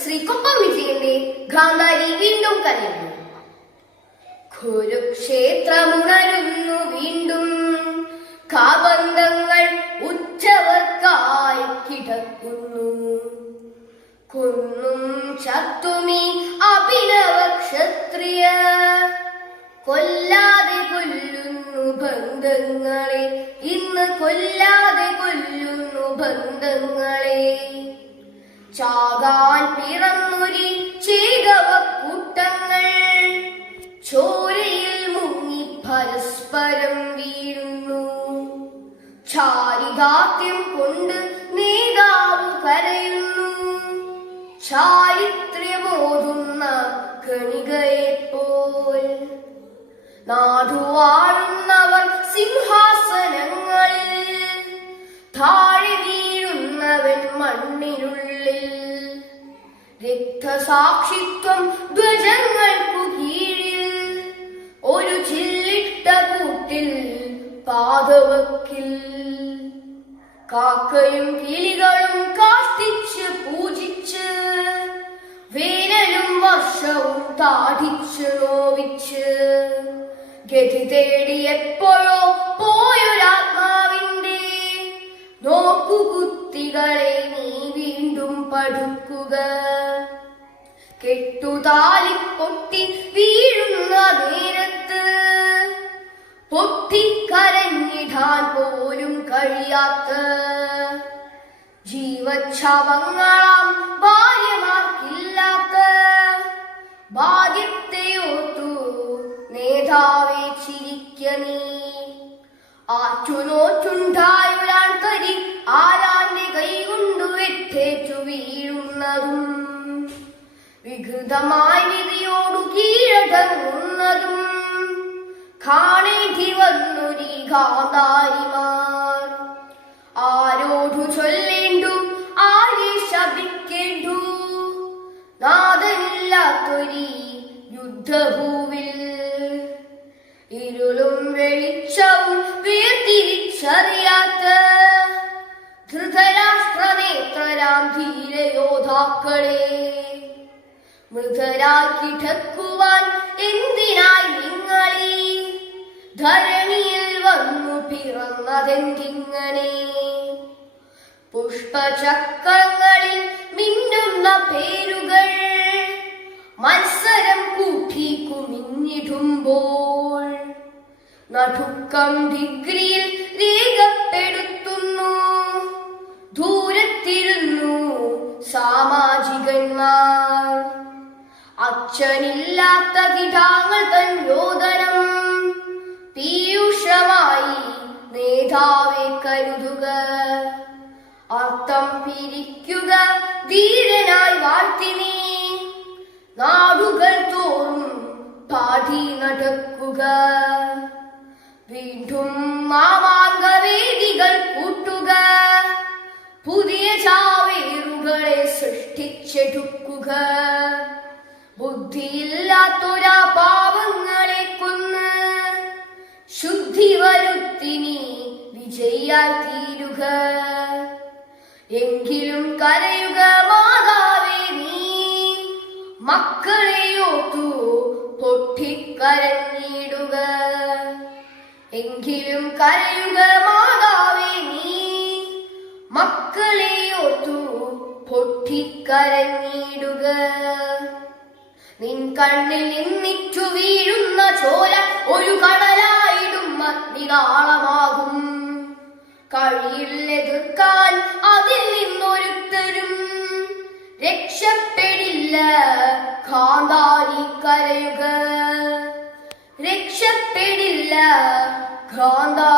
ശ്രീ കൊപ്പം വിജയന്റെ ഗാന്ധാരി വീണ്ടും കരയുന്നു. കുരുക്ഷേത്രമുണരുന്നു വീണ്ടും, കാബന്ധങ്ങൾ ഉറ്റവർക്കായി കിടക്കുന്നു. കൊന്നും ചത്തുമീ അഭിനവ ക്ഷത്രിയ, കൊല്ലാതെ കൊല്ലുന്നു ബന്ധങ്ങളെ, ഇന്ന് കൊല്ലാതെ കൊല്ലുന്നു ബന്ധങ്ങളെ. ചാകാൻ പിറന്നൊരി ചേകവ കൂട്ടങ്ങൾ, ചോരയിൽ മുങ്ങി പരസ്പരം വീഴുന്നു. ചാരിതാർത്ഥ്യം കൊണ്ട് നേതാവ് കരയുന്നു, ചാരിത്ര്യമോതുന്ന കണികയെപ്പോൽ. നാടുവാഴുന്നവർ സിംഹാസനങ്ങളിൽ, താഴെ വീഴുന്നവൻ മണ്ണിനുള്ളിൽ. രക്തസാക്ഷിത്വം ധ്വജങ്ങൾക്കു കീഴിൽ, ഒരു ചില്ലിട്ട കൂട്ടിൽ പാദവക്കിൽ. കാക്കയും കിളികളും കാഷ്ടിച്ച് പൂജിച്ച്, വേനലും വർഷവും താടിച്ച് നോവിച്ച്, ഗതി തേടി എപ്പോഴോ പോയൊരാത്മാവിന്റെ നോക്കുകുത്തികളെ നീ വീണ്ടും പടുക്കുക. കെട്ടുതാലി പൊട്ടി വീഴുന്ന നേരത്ത്, പൊട്ടിക്കരഞ്ഞിടാൻ പോലും കഴിയാത്ത ജീവച്ഛവങ്ങളാം ഭാര്യമാർക്കില്ലാത്ത ഭാഗ്യത്തെയോർത്തു നേതാവേ ചിരിക്ക നീ. ആറ്റുനോറ്റുണ്ടായൊരാൾ തരി ആരാന്റെ കൈകൊണ്ടു വെട്ടേറ്റു വീഴുന്നതും, വികൃതമായി വിധിയോടു കീഴടങ്ങുന്നതും കാണേണ്ടി വന്നൊരീ ഗാന്ധാരിമാർ. ആരോടു ചൊല്ലേണ്ടു, ആരെ ശപിക്കേണ്ടു, നാഥനില്ലാത്തൊരീ യുദ്ധഭൂവിൽ. ഇരുളും വെളിച്ചവും വേർതിരിച്ചറിയാത്ത ധൃതരാഷ്ട്രനേത്രരാം ധീരയോദ്ധാക്കളെ, മൃതരായി കിടക്കുവാൻ എന്തിനായി നിങ്ങളീ ധരണിയിൽ വന്നു പിറന്നതെന്തിങ്ങനെ? പുഷ്പചക്രങ്ങളിൽ മിന്നുന്ന പേരുകൾ മത്സരം കൂട്ടി കുമിഞ്ഞിടുമ്പോൾ, നടുക്കം ഡിഗ്രിയിൽ രേഖപ്പെടുത്തുന്നു. ദൂരത്തിരുന്നു സാമാജികന്മാർ, അച്ഛനില്ലാത്ത കിടാങ്ങൾ തൻ രോദനം. പീയൂഷമായി നേതാവെ കരുതുക, അർത്ഥം പിരിക്കുക ധീരനായി വാഴ്ത്തിനീ. നാടുകൾ തോറും പാടി നടക്കുക, വീണ്ടും മാമാങ്കവേദികൾ കൂട്ടുക. പുതിയ ചാവേറുകളെ സൃഷ്ടിച്ചെടുക്കുക. ബുദ്ധിയില്ലാത്തൊരാ പാവങ്ങളെ കൊന്ന് ശുദ്ധി വരുത്തിനി വിജയായി തീരുക. എങ്കിലും കരയുക മാതാവേ നീ, മക്കളെയോർത്തു പൊട്ടിക്കരഞ്ഞിടുക. എങ്കിലും കരയുക മാതാവേ നീ, മക്കളെയോർത്തു പൊട്ടിക്കരഞ്ഞിടുക. നിൻ കണ്ണിൽ നിന്നിറ്റു വീഴുന്ന ചോര ഒരു കടലായിടും അഗ്നിനാളമാകും. കഴിയില്ലെതിർക്കാൻ അതിൽ നിന്നൊരുത്തരും രക്ഷപ്പെടില്ല ഗാന്ധാരി കരയുക. രക്ഷപ്പെടില്ല ഗാന്ധാരി.